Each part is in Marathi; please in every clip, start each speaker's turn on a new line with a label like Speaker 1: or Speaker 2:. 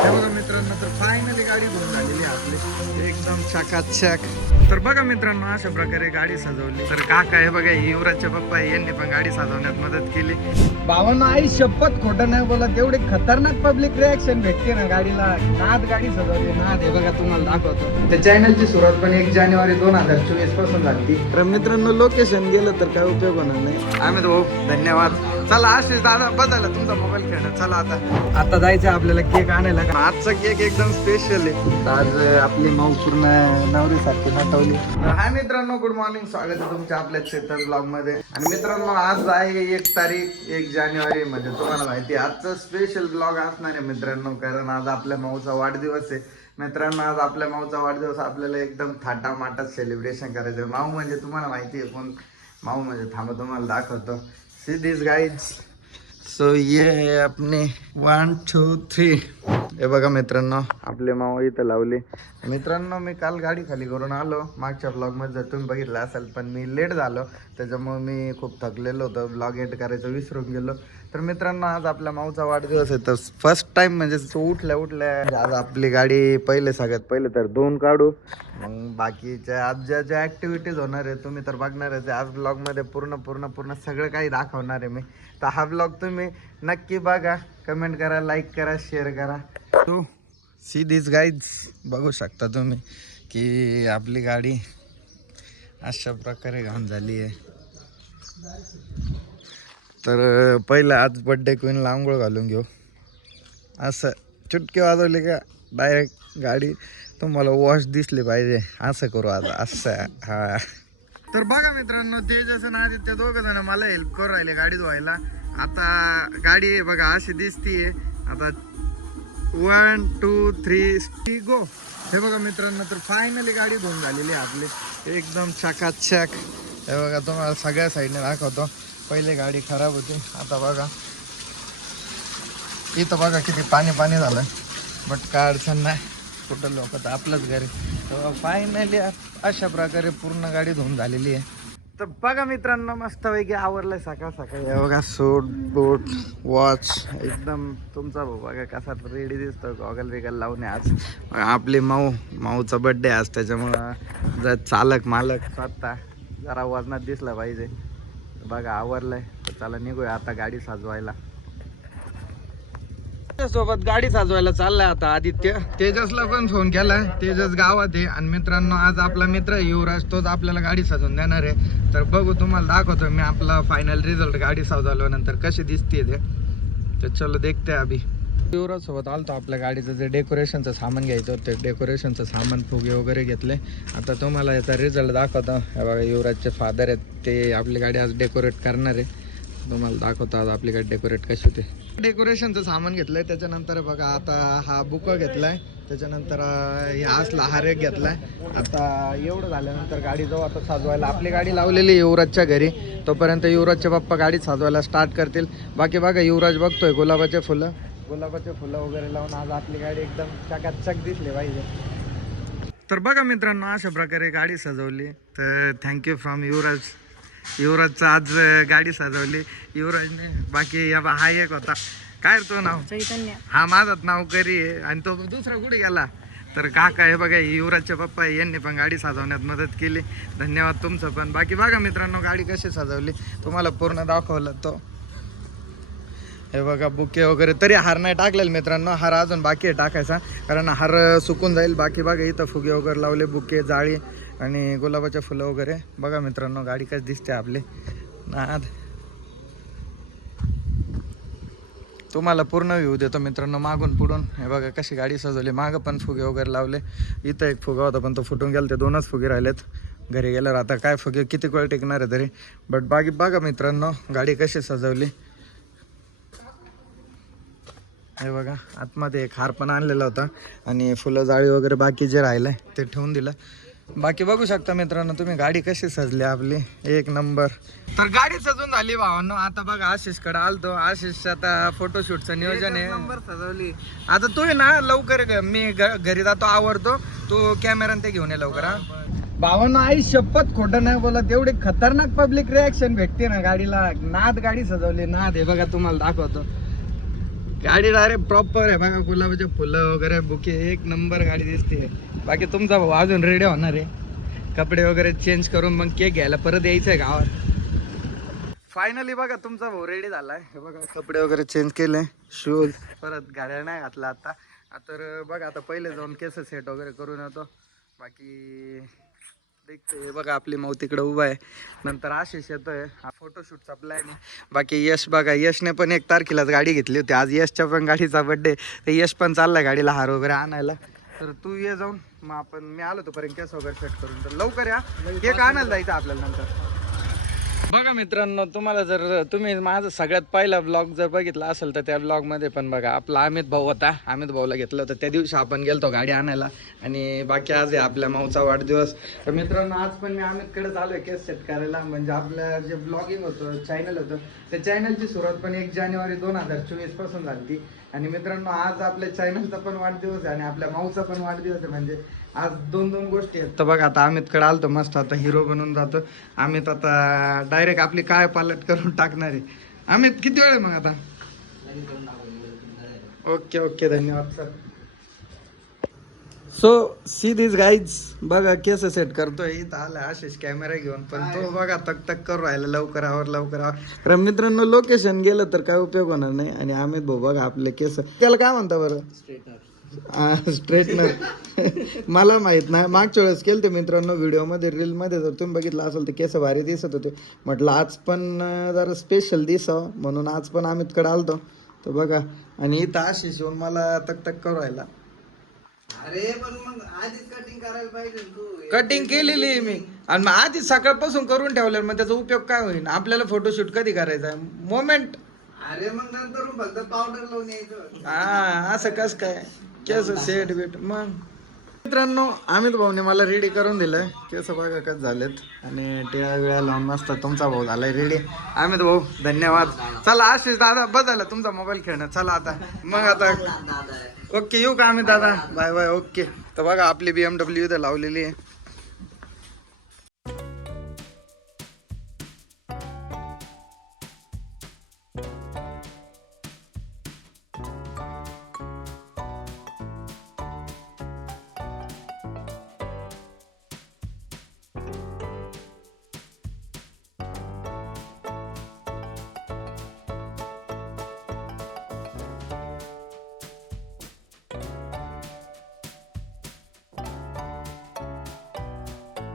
Speaker 1: हे. बघा मित्रांनो तर फायनली गाडी घेऊन झालेली आपली. एकदम चकाचक. तर बघा मित्रांनो अशा प्रकारे गाडी सजवली. तर काका हे बघा युवराजचे पप्पा यांनी पण गाडी सजवण्यात मदत केली.
Speaker 2: भावांना आई शपथ खोटं नाही बोलत एवढे खतरनाक पब्लिक रिॲक्शन भेटते ना गाडीला. नाद गाडी सजवली नाद हे बघा तुम्हाला दाखवतो.
Speaker 1: त्या चॅनलची सुरुवात पण एक जानेवारी दोन हजार चोवीसपासून झाली. तर मित्रांनो लोकेशन गेलं तर काय उपयोग होणार नाही. आम्ही धन्यवाद. चला आशिष दादा बदला तुमचा मोबाईल खेळणं चला आता. आता जायचं आपल्याला केक आणायला. आजचा केक एकदम स्पेशल आहे. आज आपली माऊ पूर्ण नवरीसारखी नटवली. हाय मित्रांनो गुड मॉर्निंग स्वागत आहे तुमच्या आपल्या चेतन ब्लॉगमध्ये. आणि मित्रांनो आज आहे एक तारीख एक जानेवारी म्हणजे तुम्हाला माहिती आहे आजचा स्पेशल ब्लॉग असणार आहे मित्रांनो कारण आज आपल्या माऊचा वाढदिवस आहे. मित्रांनो आज आपल्या माऊचा वाढदिवस आपल्याला एकदम थाटामाटात सेलिब्रेशन करायचं आहे. माऊ म्हणजे तुम्हाला माहिती आहे कोण? माऊ म्हणजे थांबा तुम्हाला दाखवतो. सी दिस गाईज सो ये है वन टू थ्री हे बघा मित्रांनो आपले माव इथं लावले. मित्रांनो मी काल गाडी खाली करून आलो. मागच्या ब्लॉगमध्ये जर तुम्ही बघितलं असाल पण मी लेट झालो. त्याच्यामुळे मी खूप थकलेलो होतो. ब्लॉग एड करायचं विसरून गेलो. तर मित्रांनो आज आपल्या माऊचा वाढदिवस आहे. तर फर्स्ट टाइम म्हणजे उठल्या उठल्या म्हणजे आज आपली गाडी पहिले सगळ्यात पहिले तर दोन काढू. मग बाकीच्या आज ज्या ज्या ॲक्टिव्हिटीज होणार आहे तुम्ही तर बघणार आहे. आज ब्लॉगमध्ये पूर्ण पूर्ण पूर्ण सगळं काही दाखवणार आहे मी. तर हा ब्लॉग तुम्ही नक्की बघा. कमेंट करा लाईक करा शेअर करा. टू सी दिस गाईज बघू शकता तुम्ही की आपली गाडी अशा प्रकारे घाण झाली आहे. तर पहिलं आज बड्डे क्वीनला आंघोळ घालून घेऊ. असं चुटके वाजवले का डायरेक्ट गाडी तुम्हाला वॉश दिसली पाहिजे. असं करू आता. असं हा. तर बघा मित्रांनो तेजस आणि आदित्य दोघं जण मला हेल्प करू राहिले गाडी धुवायला. आता गाडी आहे बघा अशी दिसतीये. आता वन टू थ्री गो हे बघा मित्रांनो तर फायनली गाडी धुवून झालेली आहे आपली. एकदम चकाचक हे बघा तुम्हाला सगळ्या साईडने दाखवतो. पहिले गाडी खराब होती. आता बघा. इथं बघा किती पाणी पाणी झालं बट काय अडचण नाही. कुठं लोक तर आपलंच घरी. फायनली अशा प्रकारे पूर्ण गाडी धुवून झालेली आहे. तर बघा मित्रांनो मस्तपैकी आवरलंय सकाळ सकाळी. बघा सूट बूट वॉच एकदम तुमचा भाऊ बघा कसा रेडी दिसतो गॉगल बिगल लावून आज. आपली माऊ माऊचा बड्डे आज त्याच्यामुळं जर चालक मालक स्वतः जरा वजनात दिसला पाहिजे. बघा आवरलंय. चला निघूया आता गाडी साजवायला. सोबत गाडी साजवायला चाललाय आता आदित्य. तेजसला पण फोन केला तेजस गावात आहे आणि मित्रांनो आज आपला मित्र आहे युवराज तोच आपल्याला गाडी सजवून देणार आहे. तर बघू तुम्हाला दाखवतो मी आपला फायनल रिझल्ट गाडी सजवल्यानंतर कशी दिसते ते. तर चलो देखते अभि युवराज सोबत आलतो आपल्या गाडीचं जे डेकोरेशनचं सामान घ्यायचं होतं ते डेकोरेशनचं सामान फुगे वगैरे घेतले. आता तुम्हाला याचा रिझल्ट दाखवतो. हे बघा युवराजचे फादर आहेत ते आपली गाडी आज डेकोरेट करणार आहे. तुम्हाला दाखवतात आज आपली गाडी डेकोरेट कशी होते. डेकोरेशनचं सामान घेतलंय त्याच्यानंतर बघा आता हा बुक घेतलाय त्याच्यानंतर हे असला हार एक घेतलाय. आता एवढं झाल्यानंतर गाडी जाऊ आता साजवायला. आपली गाडी लावलेली आहे युवराजच्या घरी. तोपर्यंत युवराजचे पप्पा गाडी साजवायला स्टार्ट करतील. बाकी बघा युवराज बघतोय गुलाबाचे फुलं. गुलाबाचे फुलं वगैरे लावून आज आपली गाडी एकदम चकाचक दिसली पाहिजे. तर बघा मित्रांनो अशा प्रकारे गाडी सजवली. तर थँक्यू फ्रॉम युवराज. युवराजचं आज गाडी सजवली. युवराजने बाकी या बा- हा एक होता. काय रे तो नाव?
Speaker 3: चैतन्य.
Speaker 1: हा माझाच नाव करी आहे. आणि तो दुसरा कुठे गेला? तर काका हे बघा युवराजचे पप्पा आहे, यांनी पण गाडी सजवण्यात मदत केली. धन्यवाद तुमचं पण. बाकी बघा मित्रांनो गाडी कशी सजवली? तुम्हाला पूर्ण दाखवलं तो. हे बघा बुके वगैरे. तरी हार नाही टाकलेलं मित्रांनो. हार अजून बाकी आहे टाकायचा. कारण हार सुकून जाईल. बाकी बघा इथं फुगे वगैरे लावले बुके जाळी. आणि गुलाबाच्या फुलं वगैरे. बघा मित्रांनो गाडी कच दिसते आपली. नाद. तुम्हाला पूर्ण व्ह्यू देतो मित्रांनो मागून पुढून. हे बघा कशी गाडी सजवली. मागं पण फुगे वगैरे लावले. इथं एक फुगा होता पण तो फुटून गेला. ते दोनच फुगे राहिलेत. घरी गेल्यावर आता काय फुगे किती वेळ टिकणार आहे तरी. बट बाकी बघा मित्रांनो गाडी कशी सजवली. हे बघा आतमध्ये एक हार पण आणलेला होता. आणि फुलं जाळी वगैरे बाकी जे राहिलं ते ठेवून दिलं. बाकी बघू शकता मित्रांनो तुम्ही गाडी कशी सजली आपली? एक नंबर. तर गाडी सजून झाली भावांनो. आता बघा आशिषकडे आलतो. आशिष आता फोटोशूटचं नियोजन आहे. नंबर सजवली. आता तू आहे ना लवकर ग- मी घ- घरी जातो आवडतो तू कॅमेरा ते घेऊन ये लवकर हा.
Speaker 2: भावांना आई शपथ खोटं नाही बोलत. एवढे खतरनाक पब्लिक रिॲक्शन भेटते ना गाडीला. नाद गाडी सजवली. नाद हे बघा तुम्हाला दाखवतो.
Speaker 1: गाडी डायरेक्ट प्रॉपर आहे बघा गुलाबाचे फुलं वगैरे बुके एक नंबर गाडी दिसते बाकी तुमचा भाऊ अजून रेडी होणार आहे. कपडे वगैरे चेंज करून मग केक घ्यायला परत यायचंय गावात. फायनली बघा तुमचा भाऊ रेडी झाला आहे बघा कपडे वगैरे चेंज केले शूज परत गाड्या नाही घातला आता. तर बघा आता पहिले जाऊन केस सेट वगैरे करून येतो. बाकी देखते बघा आपली माऊ तिकडे उभा आहे. नंतर आशिष येतोय. हा फोटोशूटचा प्लॅन आहे. बाकी यश बघा यशने पण एक तारखेलाच गाडी घेतली होती. आज यशच्या पण गाडीचा बड्डे तर यश पण चाललाय गाडीला हार वगैरे आणायला. तर तू ये जाऊन. मग आपण मी आलो तोपर्यंत केस वगैरे सेट करून. तर लवकर या. केक आणायला जायचं आपल्याला नंतर. बघा मित्रांनो तुम्हाला जर तुम्ही माझा सगळ्यात पहिला ब्लॉग जर बघितला असेल तर त्या ब्लॉगमध्ये पण बघा आपला अमित भाऊ होता. अमित भाऊला घेतलं होतं. त्या दिवशी आपण गेलतो गाडी आणायला आणि बाकी आज आहे आपल्या माऊचा वाढदिवस. तर मित्रांनो आज पण मी अमितकडे चालू आहे केस सेट करायला. म्हणजे आपलं जे ब्लॉगिंग होतं चॅनल होतं त्या चॅनलची सुरुवात पण एक जानेवारी दोन हजार चोवीसपासून झाली आणि मित्रांनो आज आपल्या चॅनलचा पण वाढदिवस आहे आणि आपल्या माऊचा पण वाढदिवस आहे. म्हणजे आज दोन दोन गोष्टी आहेत. तर बघा आता अमितकडे आलतो मस्त आता हिरो बनून जातो. अमित आता डायरेक्ट आपली काय पालट करून टाकणार आहे. अमित किती वेळ आहे मग आता? ओके ओके धन्यवाद sir so see this guys बघा केस सेट करतोय. इथं आला आशिष कॅमेरा घेऊन पण तो बघा तक तक करू राहिला. लवकर आवर लवकर आवर. तर मित्रांनो लोकेशन गेलं तर काय उपयोग होणार नाही. आणि अमित भाऊ बघा आपले केस. त्याला काय म्हणता बरं? स्ट्रेटनर मला माहीत नाही. मागच्या वेळेस केलं ते मित्रांनो व्हिडिओमध्ये रीलमध्ये जर तुम्ही बघितलं असेल तर केस भारी दिसत होते. म्हटलं आज पण जरा स्पेशल दिसावं. म्हणून आज पण अमितकडे आलतो. तर बघा. आणि इथं आशिष येऊन मला तक तक करू राहिला
Speaker 2: अरे पण मग आधीच कटिंग करायला पाहिजे तू.
Speaker 1: कटिंग केलेली आहे मी. आणि मग आधी सकाळपासून करून ठेवलं मग त्याचा उपयोग काय होईल आपल्याला फोटोशूट कधी करायचा आहे? मोमेंट
Speaker 2: अरे मग नंतर फक्त पावडर लावून यायचं.
Speaker 1: हा असं कस काय? केस सेट बीट मग. मित्रांनो अमित भाऊने मला रेडी करून दिलंय. केस बघा कस झालेत. आणि टिळा विळा लावून मस्त तुमचा भाऊ झालाय रेडी अमित भाऊ धन्यवाद. चला आशिष दादा बदला तुमचा मोबाईल खेळणं. चला आता. मग आता ओके येऊ का अमित दादा? Bye bye okay. तर बघा आपली बीएमडब्ल्यू इथं लावलेली आहे.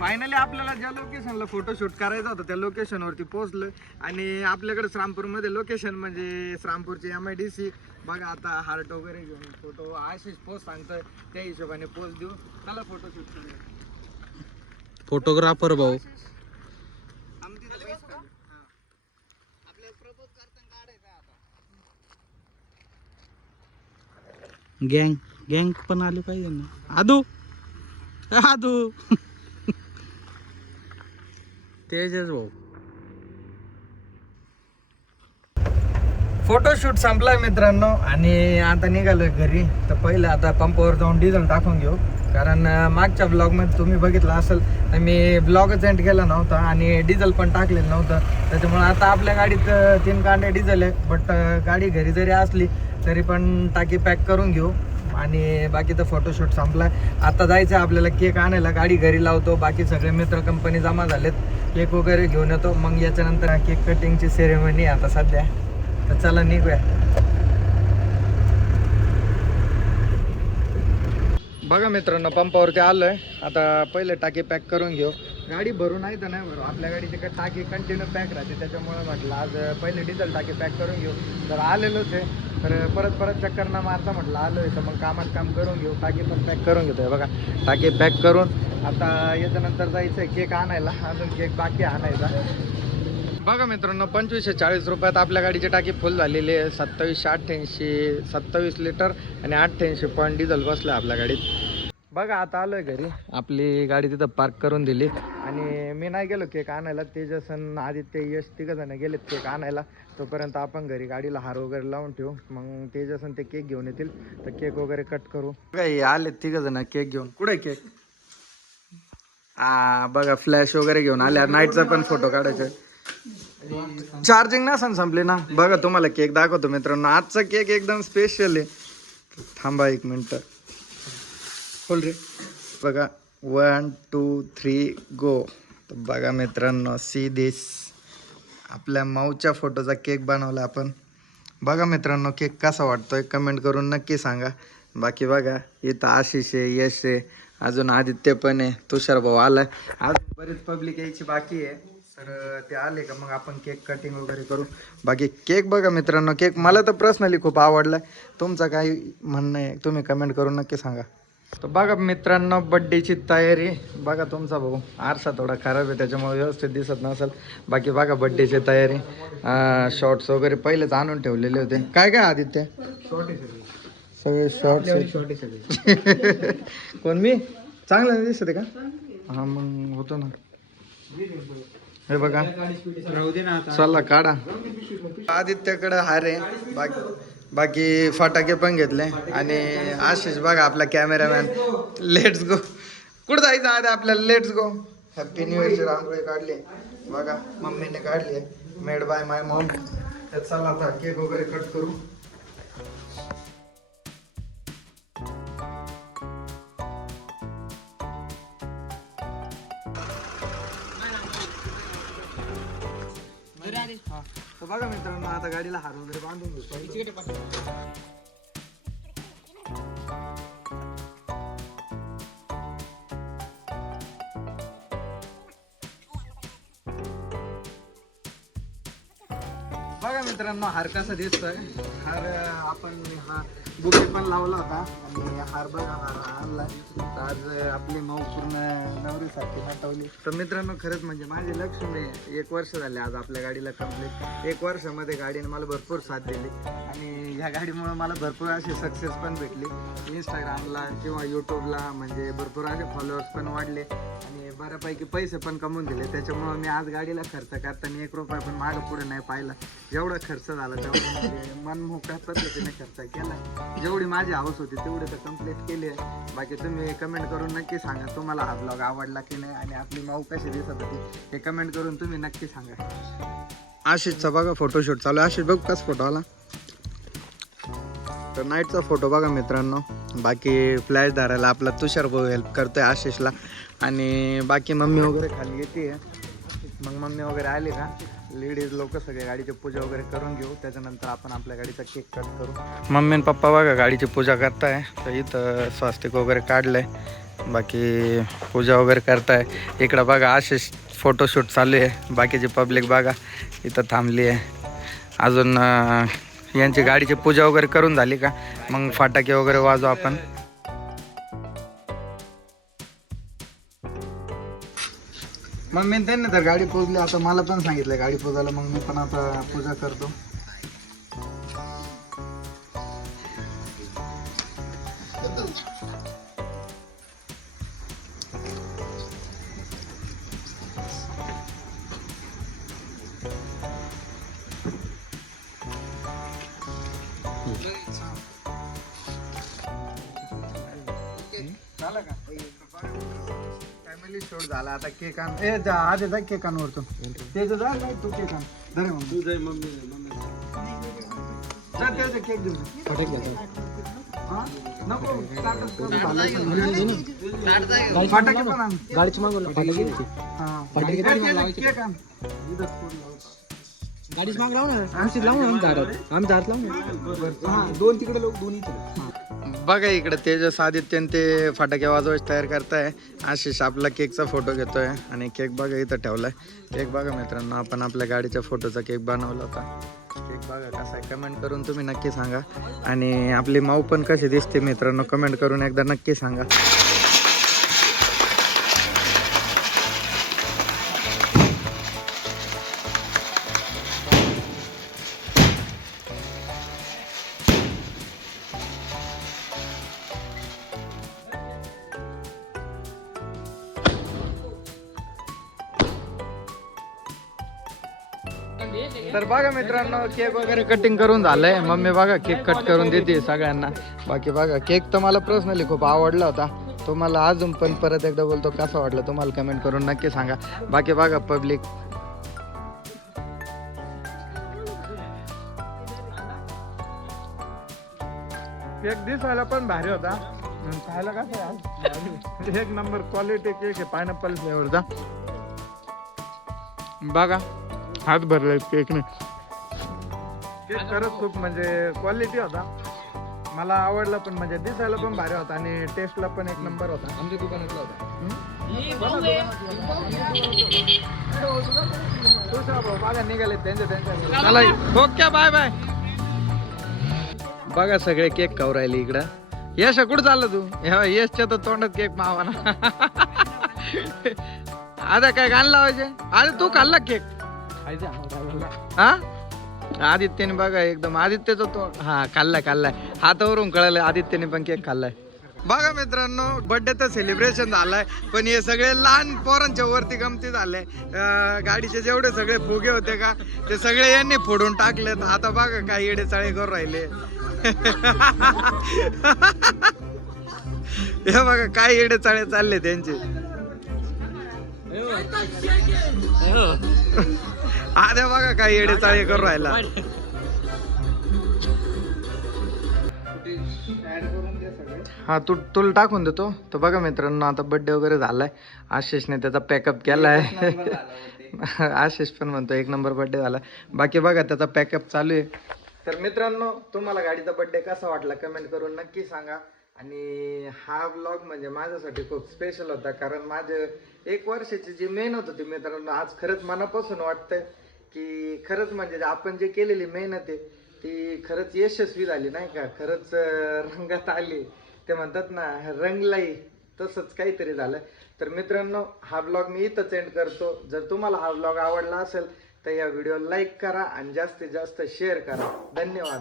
Speaker 1: फायनली आपल्याला ज्या लोकेशनला फोटोशूट करायचा होता त्या लोकेशनवरती पोहोचलो. आणि आपल्याकडे श्रामपूरमध्ये लोकेशन म्हणजे श्रामपूरची एम आय डी सी बघा आता हार्ट वगैरे घेऊन फोटो आशिष पोस्ट सांगतोय त्या हिशोबाने पोस्ट देऊ. चला फोटोशूट करूया.
Speaker 3: फोटोग्राफर भाऊ. गँग गँग पण आली पाहिजे ना. आदू. आदू. तेजस भाऊ
Speaker 1: फोटोशूट संपलाय मित्रांनो आणि आता निघालोय घरी. तर पहिलं आता पंपावर जाऊन डिझेल टाकून घेऊ. कारण मागच्या ब्लॉगमध्ये तुम्ही बघितलं असेल तर मी ब्लॉगच एंड केला नव्हता आणि डिझेल पण टाकलेलं नव्हतं. त्याच्यामुळे आता आपल्या गाडीत तीन कांडे डिझेल आहे बट गाडी घरी जरी असली तरी पण टाकी पॅक करून घेऊ. आणि बाकीचं फोटोशूट संपलाय. आता जायचं आहे आपल्याला केक आणायला. गाडी घरी लावतो. बाकी सगळे मित्र कंपनी जमा झालेत. केक वगैरे घेऊन येतो. मग याच्यानंतर केक कटिंगची सेरेमनी आता सध्या. तर चला निघूया. बघा मित्रांनो पंपावरती आलोय. आता पहिले टाकी पॅक करून घेऊ. गाडी भरून आहे तर नाही भरू आपल्या गाडीची काय टाकी कंटिन्यू पॅक राहते त्याच्यामुळे म्हटलं आज पहिले डिझेल टाकी पॅक करून घेऊ. तर आलेलोच आहे. तर परत परत चक्कर न मारता म्हटलं आलोय. तर मग कामात काम करून घेऊ. टाकी पण पॅक करून घेतोय. बघा टाकी पॅक करून आता याच्यानंतर जायचं केक आणायला. अजून केक बाकी आणायचा. बघा मित्रांनो पंचवीसशे चाळीस रुपयात आपल्या गाडीची टाकी फुल झालेली आहे. सत्तावीसशे अठ्ठ्याऐंशी सत्तावीस लिटर आणि अठ्ठ्याऐंशी पॉईंट डिझेल बसलं आपल्या गाडीत. बघा आता आलोय घरी. आपली गाडी तिथं पार्क करून दिली. आणि मी नाही गेलो केक आणायला. तेजस आणि आदित्य यश तिघ जण गेलेत केक आणायला. तोपर्यंत आपण घरी गाडीला हार वगैरे लावून ठेवू. मग तेजस आणि ते केक घेऊन येतील. तर केक वगैरे कट करू. काय आले तिघ जण केक घेऊन. कुठे केक हा बघा फ्लॅश वगैरे घेऊन आल्या. नाईटचा पण फोटो काढायचा. चार्जिंग नसन संपली ना? बघा तुम्हाला केक दाखवतो मित्रांनो. आजचा केक एकदम स्पेशल आहे. थांबा एक मिनिट. खोल रे. बघा वन टू थ्री गो तर बघा मित्रांनो सी. दिस आपल्या माऊच्या फोटोचा केक बनवला आपण. बघा मित्रांनो केक कसा वाटतोय? कमेंट करून नक्की सांगा. बाकी बघा इथं आशिष आहे यश आहे अजून आदित्य पण आहे तुषार भाऊ आलाय. अजून बरीच पब्लिक यायची बाकी आहे. तर ते आले का मग आपण केक कटिंग वगैरे करू. बाकी केक बघा मित्रांनो केक मला तर पर्सनली खूप आवडलाय. तुमचं काही म्हणणं आहे तुम्ही कमेंट करून नक्की सांगा. तर बघा मित्रांनो बड्डेची तयारी. बघा तुमचा भाऊ. आरसा थोडा खराब आहे त्याच्यामुळे व्यवस्थित दिसत नसेल. बाकी बघा बड्डेची तयारी. शॉर्ट्स वगैरे पहिलेच आणून ठेवलेले होते. काय काय आदित्य? सगळे शॉर्ट्स कोण मी? चांगलं नाही दिसत का? हा मग होतो ना. हे बघा. चला काढा. आदित्यकडे हार आहे. बाकी बाकी फटाके पण घेतले. आणि आशिष बघा आपला कॅमेरामॅन लेट्स गो कुठं जायचं आधी आपल्याला? लेट्स गो हॅपी न्यू इयरची रांगोळी काढली. बघा मम्मीने काढली. मेड बाय माय मम चला आता केक वगैरे कट करू. गाडीला हार वगैरे बांधून घेतो बघा मित्रांनो हार कसा दिसतोय? हार आपण हा बुके पण लावला होता. आणि हार बघा आणला तर आज आपली मऊ पूर्ण नवरीसाठी नटवली तर मित्रांनो खरंच म्हणजे माझी लक्ष्मी एक वर्ष झाले आज आपल्या गाडीला कंप्लीट एक वर्षामध्ये गाडीने मला भरपूर साथ दिली. आणि ह्या गाडीमुळे मला भरपूर अशी सक्सेस पण भेटली. इंस्टाग्रामला किंवा यूट्यूबला म्हणजे भरपूर असे फॉलोअर्स पण वाढले. आणि बऱ्यापैकी पैसे पण कमवून दिले. त्याच्यामुळे मी आज गाडीला खर्च करताना एक रुपया पण मागं पुढे नाही पाहिला. जेवढा खर्च झाला तेवढा म्हणजे मन मोकळ्या पद्धतीने खर्च केला. जेवढी माझी हाऊस होती तेवढी तर कंप्लीट केली आहे. बाकी तुम्ही कमेंट करून नक्की सांगा तुम्हाला हा ब्लॉग आवडला की नाही आणि आपली माऊ कशी दिसत होती हे कमेंट करून तुम्ही नक्की सांगा. आशिषचा बघा फोटोशूट चालू आहे. आशिष बघ कस फोटो आला. तर नाईटचा फोटो बघा मित्रांनो. बाकी फ्लॅश धारायला आपला तुषार भाऊ हेल्प करतोय आशिषला. आणि बाकी मम्मी वगैरे खाली येते. मग मम्मी वगैरे आली का? लेडीज लोक सगळे गाडीची पूजा वगैरे करून घेऊ. त्याच्यानंतर आपण आपल्या गाडीचा केक कट करू. मम्मी आणि पप्पा बघा गाडीची पूजा करताय. तर इथं स्वास्तिक वगैरे काढलंय. बाकी पूजा वगैरे करताय. इकडं बघा आशिष फोटोशूट चालू आहे. बाकीची पब्लिक बघा इथं थांबली आहे. अजून यांची गाडीची पूजा वगैरे करून झाली का? मग फटाके वगैरे वाजू आपण. मग मी त्यांनी तर गाडी पोजली. आता मला पण सांगितलं गाडी पोजायला. मग मी पण आता पूजा करतो. झालं का? फॅमिली शूट झाला आता केक आण ए जा आधी जा केक आण वरतून. ते जा जा, नाही तू केक आण. धरे मग तू जाय मम्मी जा ते केक देऊ हा? नको starters करून झालं असेल. फटाके पण आण.
Speaker 3: गाडीची मागवलं फटाके
Speaker 1: हा. ए, ते केक आण इथंच फोड लावतो.
Speaker 3: गाडीची माग लावू ना. आमची लावू ना आम्ही दारात. आम्ही दारात लावू ना. हा दोन तिकडे लोक दोन इथे.
Speaker 1: बघा इकडे तेजस आदित्य आणि ते फटाके वाजवायचे तयार करताय. आशिष आपला केकचा फोटो घेतोय आणि केक बघा इथं ठेवलाय. केक बघा मित्रांनो आपण आपल्या गाडीच्या फोटोचा केक बनवला होता. केक बघा कसा आहे. कमेंट करून तुम्ही नक्की सांगा. आणि आपली माऊ पण कशी दिसते मित्रांनो कमेंट करून एकदा नक्की सांगा. बघा मित्रांनो केक वगैरे कटिंग करून झालंय. मम्मी बघा केक कट करून देते सगळ्यांना. बाकी बघा केक तर मला पर्सनली खूप आवडला होता. तुम्हाला अजून पण परत एकदा बोलतो कसा वाटला तुम्हाला कमेंट करून नक्की सांगा. बाकी बघा पब्लिक केक दिसायला पण भारी होता. खायला कसं एक नंबर क्वालिटी केक आहे पायनॅपल फ्लेवरचा बघा. हात भरले केकने केक खरंच खूप म्हणजे क्वालिटी होता. मला आवडला पण म्हणजे दिसायला पण भारी होता आणि टेस्टला पण एक नंबर होता.
Speaker 3: आमच्या दुकानातला होता.
Speaker 1: भाऊ बघा निघाले त्यांच्या त्यांच्या चला ओके बाय बाय बघा सगळे केक खाऊ राहिले इकडं. यश कुठं चाललं तू? यशच्या तर तोंडात केक मावाना आता काय गाणं लावायचे? अरे तू खाल्ला केक? हा? आदित्यने बघा एकदम. आदित्यचा तो हा खाल्लाय खाल्लाय. हातावरून कळलं आदित्यने पण केक खाल्लाय. बघा मित्रांनो बर्थडेचं सेलिब्रेशन झालंय पण हे सगळे लहान पोरांच्या वरती गमती झाले गाडीचे जेवढे सगळे फुगे होते का ते सगळे यांनी फोडून टाकलेत. आता बघा काही येडे चाळे करून राहिले. हे बघा काय येडे चाळे चालले त्यांचे. आद्या बघा काय येडे चाळे करून राहिला. हा तू तुला टाकून देतो. तर बघा मित्रांनो आता बड्डे वगैरे झालाय. आशिषने त्याचा पॅकअप केलाय. आशिष पण म्हणतो एक नंबर बड्डे झाला. बाकी बघा त्याचा पॅकअप चालू आहे. तर मित्रांनो तुम्हाला गाडीचा बड्डे कसा वाटला कमेंट करून नक्की सांगा. आणि हा ब्लॉग म्हणजे माझ्यासाठी खूप स्पेशल होता कारण माझं एक वर्षाची जी मेहनत होती मित्रांनो आज खरंच मनापासून वाटतंय की खरंच म्हणजे आपण जे केलेली मेहनत आहे ती खरंच यशस्वी झाली नाही का? खरंच रंगात आली. ते म्हणतात ना रंगलाई तसंच काहीतरी झालं. तर मित्रांनो हा ब्लॉग मी इथंच एंड करतो. जर तुम्हाला हा ब्लॉग आवडला असेल तर या व्हिडिओ लाईक करा आणि जास्तीत जास्त शेअर करा. धन्यवाद.